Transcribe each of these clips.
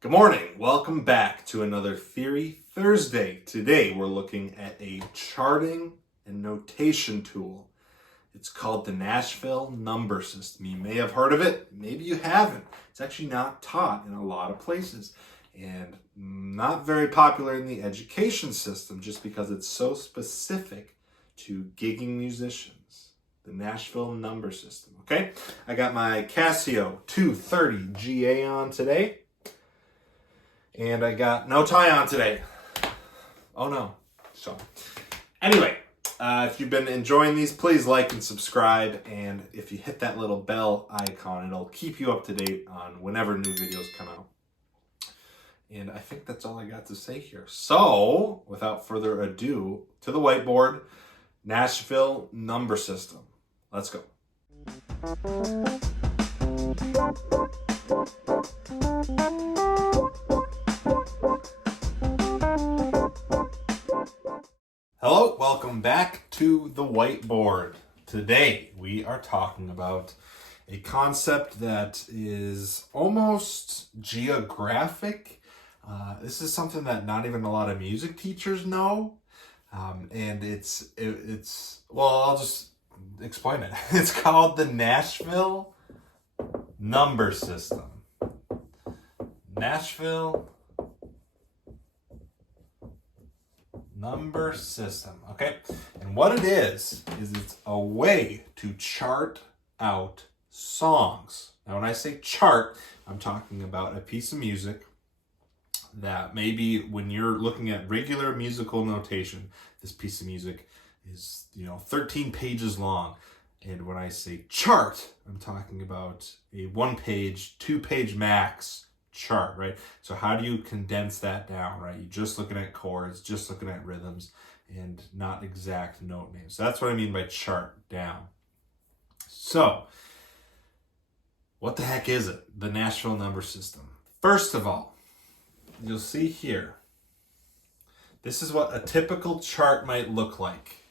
Good morning. Welcome back to another Theory Thursday. Today we're looking at a charting and notation tool. It's called the Nashville number system. You may have heard of it, maybe you haven't. It's actually not taught in a lot of places and not very popular in the education system just because it's so specific to gigging musicians. The Nashville number system, okay? I got my Casio 230 GA on today. And I got no tie on today. Oh no. So, anyway, if you've been enjoying these, please like and subscribe. And if you hit that little bell icon, it'll keep you up to date on whenever new videos come out. And I think that's all I got to say here. So, without further ado, to the whiteboard, Nashville number system. Let's go. Hello, welcome back to the whiteboard. Today we are talking about a concept that is almost geographic. This is something that not even a lot of music teachers know. And it's well, I'll just explain it. It's called the Nashville number system. Nashville number system, okay? And what it is it's a way to chart out songs. Now, when I say chart, I'm talking about a piece of music that maybe when you're looking at regular musical notation, this piece of music is, 13 pages long. And when I say chart, I'm talking about a 1-page, 2-page max chart, right? So how do you condense that down, right? You're just looking at chords, just looking at rhythms, and not exact note names. So that's what I mean by chart down. So, what the heck is it? The Nashville number system. First of all, you'll see here, this is what a typical chart might look like.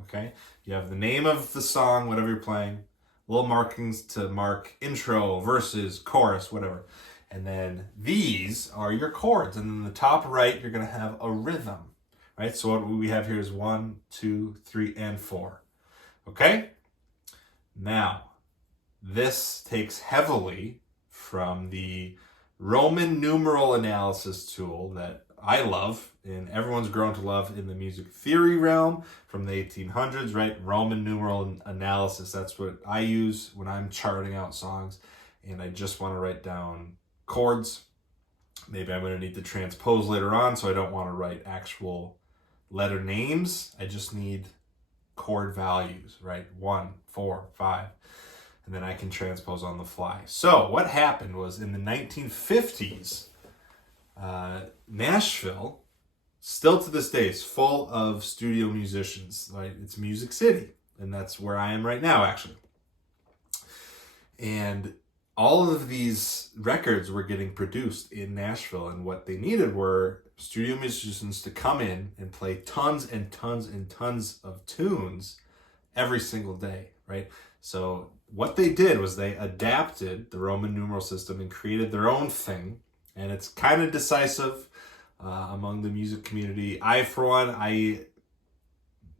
Okay? You have the name of the song, whatever you're playing, little markings to mark intro, verses, chorus, whatever. And then these are your chords. And then the top right, you're going to have a rhythm, right? So what we have here is 1, 2, 3, and 4. Okay? Now, this takes heavily from the Roman numeral analysis tool that I love and everyone's grown to love in the music theory realm from the 1800s, right? Roman numeral analysis. That's what I use when I'm charting out songs and I just want to write down chords. Maybe I'm going to need to transpose later on, so I don't want to write actual letter names. I just need chord values, right? 1, 4, 5. And then I can transpose on the fly. So what happened was in the 1950s, Nashville, still to this day, is full of studio musicians. Right? It's Music City, and that's where I am right now, actually. And all of these records were getting produced in Nashville, and what they needed were studio musicians to come in and play tons and tons and tons of tunes every single day, right? So what they did was they adapted the Roman numeral system and created their own thing, and it's kind of decisive among the music community. For one, I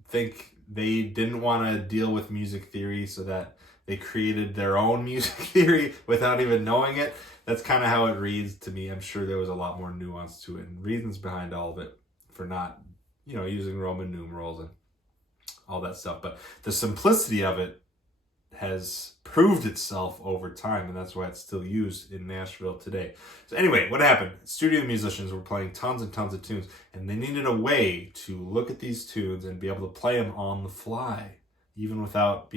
think they didn't want to deal with music theory, so that they created their own music theory without even knowing it. That's kind of how it reads to me. I'm sure there was a lot more nuance to it and reasons behind all of it for not, using Roman numerals and all that stuff. But the simplicity of it has proved itself over time, and that's why it's still used in Nashville today. So anyway, what happened? Studio musicians were playing tons and tons of tunes, and they needed a way to look at these tunes and be able to play them on the fly, even without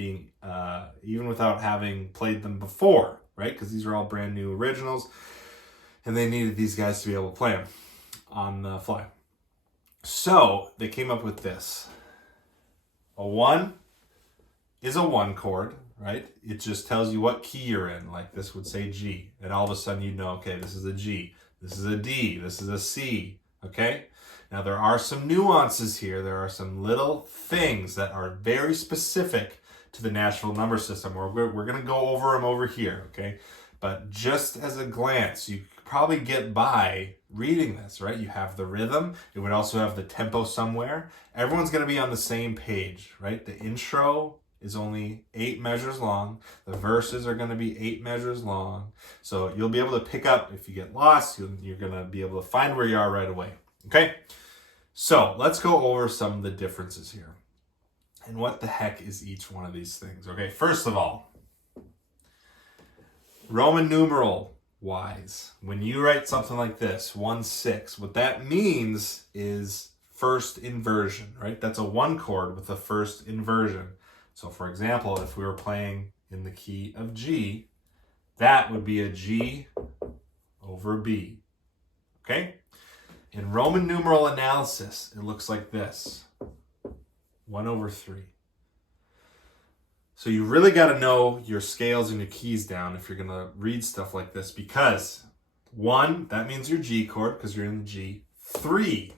having played them before, right? Because these are all brand new originals, and they needed these guys to be able to play them on the fly. So they came up with this. A 1 is a 1 chord, right? It just tells you what key you're in. Like this would say G, and all of a sudden you know, okay, this is a G, this is a D, this is a C, okay? Now, there are some nuances here. There are some little things that are very specific to the Nashville number system. We're going to go over them over here, okay? But just as a glance, you probably get by reading this, right? You have the rhythm. It would also have the tempo somewhere. Everyone's going to be on the same page, right? The intro is only 8 measures long. The verses are going to be 8 measures long. So you'll be able to pick up, if you get lost, you're going to be able to find where you are right away. Okay? So let's go over some of the differences here. And what the heck is each one of these things? Okay, first of all, Roman numeral wise, when you write something like this, 1-6, what that means is first inversion, right? That's a 1 chord with the first inversion. So for example, if we were playing in the key of G, that would be a G over B. Okay? In Roman numeral analysis, it looks like this. 1/3. So you really got to know your scales and your keys down if you're going to read stuff like this, because 1, that means your G chord because you're in the G. 3,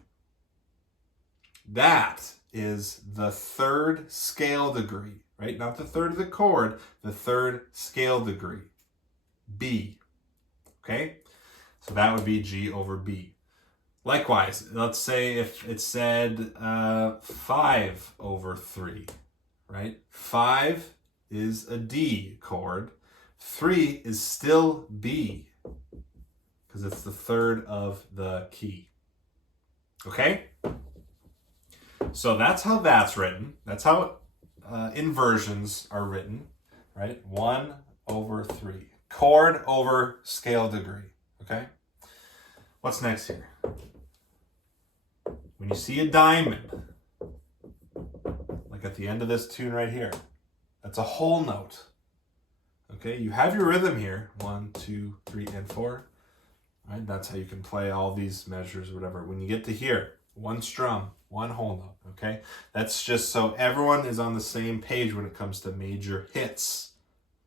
that is the 3rd scale degree, right? Not the 3rd of the chord, the 3rd scale degree. B. Okay? So that would be G over B. Likewise, let's say if it said 5/3, right? 5 is a D chord. 3 is still B because it's the 3rd of the key. Okay? So that's how that's written. That's how inversions are written, right? 1/3. Chord over scale degree. Okay? What's next here? When you see a diamond, like at the end of this tune right here, that's a whole note. Okay, you have your rhythm here, 1, 2, 3, and 4. Right, that's how you can play all these measures or whatever. When you get to here, 1 strum, 1 whole note. Okay, that's just so everyone is on the same page when it comes to major hits.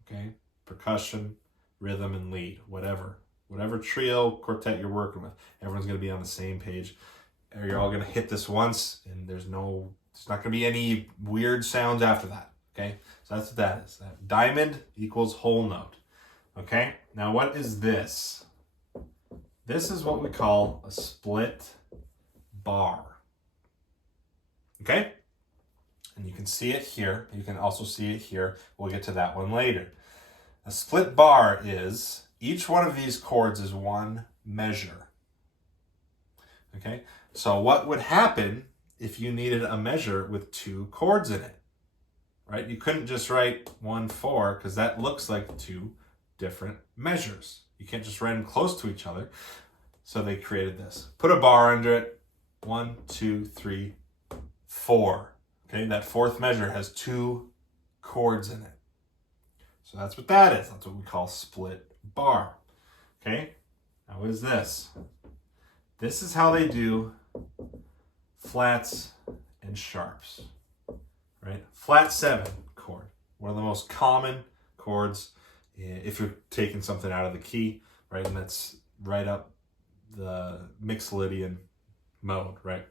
Okay, percussion, rhythm, and lead, whatever trio, quartet you're working with, everyone's going to be on the same page. Or you're all going to hit this once, and there's not going to be any weird sounds after that. Okay, so that's what that is. That diamond equals whole note. Okay, now what is this? This is what we call a split bar. Okay, and you can see it here. You can also see it here. We'll get to that one later. A split bar is each one of these chords is 1 measure. Okay, so what would happen if you needed a measure with 2 chords in it? Right? You couldn't just write 1/4 because that looks like 2 different measures. You can't just write them close to each other. So they created this. Put a bar under it. 1, 2, 3, 4. Okay, that 4th measure has 2 chords in it. So that's what that is. That's what we call split bar. Okay, now what is this? This is how they do flats and sharps, right? Flat 7 chord, one of the most common chords if you're taking something out of the key, right? And that's right up the Mixolydian mode, right?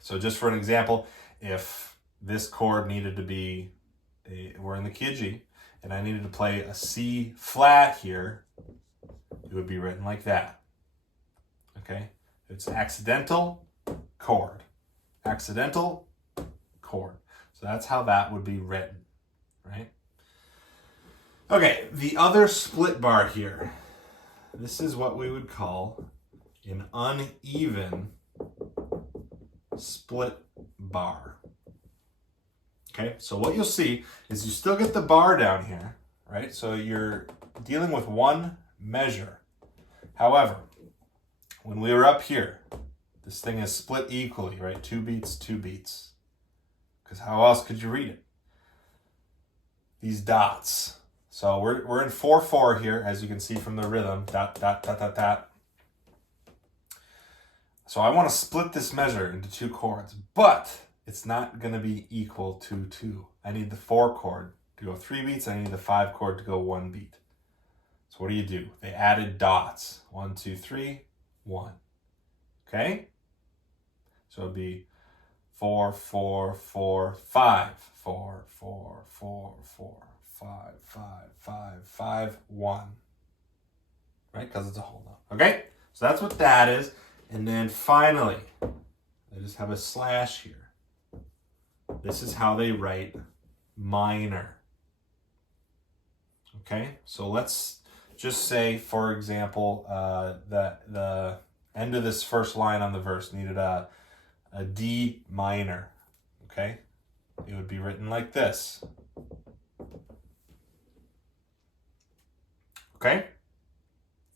So just for an example, if this chord needed to be, we're in the key of G, and I needed to play a C flat here, it would be written like that, okay? It's accidental chord. Accidental chord. So that's how that would be written, right? Okay, the other split bar here. This is what we would call an uneven split bar. Okay, so what you'll see is you still get the bar down here, right? So you're dealing with 1 measure. However, when we were up here, this thing is split equally, right? 2 beats, 2 beats. Because how else could you read it? These dots. So we're in 4/4 here, as you can see from the rhythm. Dot, dot, dot, dot, dot. So I want to split this measure into 2 chords, but it's not going to be equal to 2. I need the 4 chord to go 3 beats. I need the 5 chord to go 1 beat. So what do? They added dots. 1, 2, 3, 1. Okay? So it'd be 4, 4, 4, 5, 4, 4, 4, 4, 5, 5, 5, 5, 1. right? Because it's a whole note. Okay, so that's what that is. And then finally, I just have a slash here. This is how they write minor. Okay, so let's just say, for example, that the end of this first line on the verse needed a D minor. Okay, it would be written like this. Okay,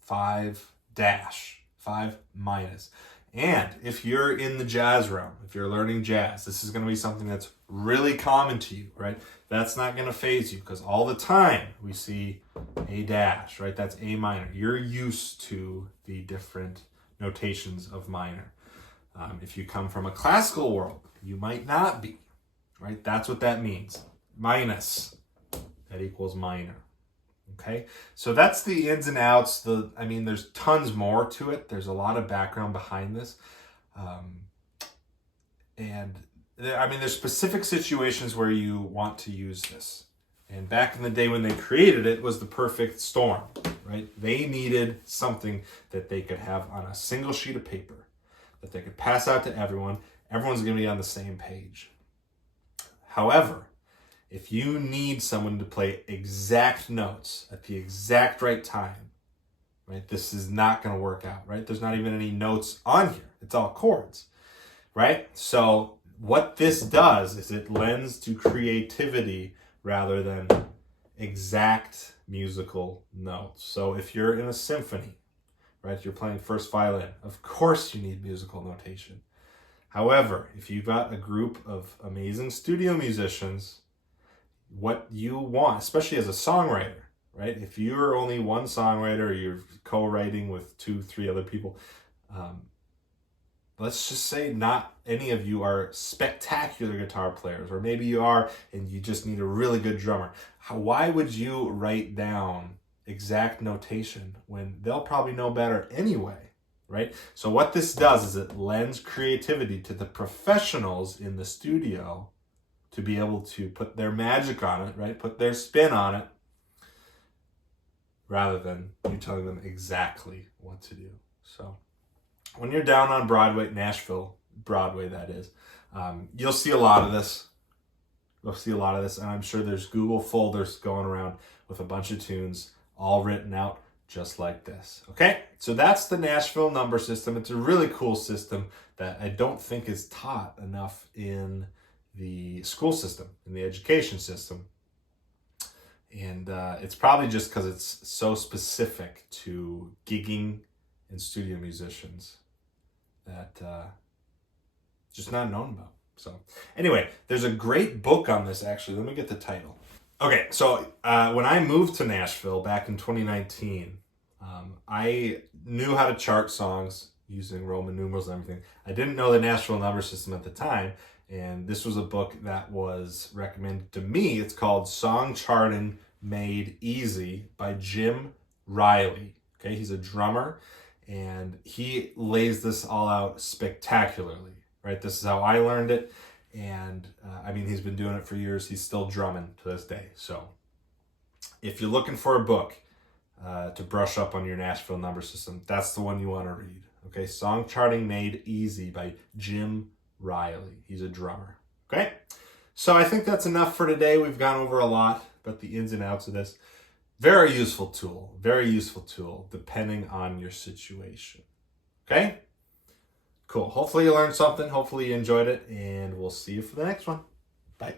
5 dash, 5 minus. And if you're in the jazz realm, if you're learning jazz, this is going to be something that's really common to you, right? That's not going to faze you because all the time we see A dash, right? That's A minor. You're used to the different notations of minor. If you come from a classical world, you might not be, right? That's what that means. Minus, that equals minor. Okay, so that's the ins and outs. There's tons more to it. There's a lot of background behind this. There's specific situations where you want to use this. And back in the day when they created it, was the perfect storm, right? They needed something that they could have on a single sheet of paper, that they could pass out to everyone. Everyone's going to be on the same page. However, if you need someone to play exact notes at the exact right time, right, this is not going to work out, right? There's not even any notes on here. It's all chords, right? So what this does is it lends to creativity rather than exact musical notes. So if you're in a symphony, right, you're playing first violin, of course you need musical notation. However, if you've got a group of amazing studio musicians, what you want, especially as a songwriter, right? If you're only one songwriter or you're co-writing with 2-3 other people, let's just say not any of you are spectacular guitar players, or maybe you are and you just need a really good drummer. Why would you write down exact notation when they'll probably know better anyway, right? So what this does is it lends creativity to the professionals in the studio to be able to put their magic on it, right? Put their spin on it, rather than you telling them exactly what to do. So when you're down on Broadway, Nashville, Broadway that is, you'll see a lot of this. You'll see a lot of this, and I'm sure there's Google folders going around with a bunch of tunes all written out just like this. Okay, so that's the Nashville number system. It's a really cool system that I don't think is taught enough in the school system, in the education system. And it's probably just because it's so specific to gigging and studio musicians that just not known about. So anyway, there's a great book on this, actually. Let me get the title. Okay, so when I moved to Nashville back in 2019, I knew how to chart songs using Roman numerals and everything. I didn't know the Nashville number system at the time, and this was a book that was recommended to me. It's called Song Charting Made Easy by Jim Riley. Okay, he's a drummer, and he lays this all out spectacularly, right? This is how I learned it, and he's been doing it for years. He's still drumming to this day. So if you're looking for a book to brush up on your Nashville number system, that's the one you want to read. Okay, Song Charting Made Easy by Jim Riley. He's a drummer. Okay, so I think that's enough for today. We've gone over a lot about the ins and outs of this. Very useful tool depending on your situation. Okay, cool. Hopefully you learned something. Hopefully you enjoyed it, and we'll see you for the next one. Bye.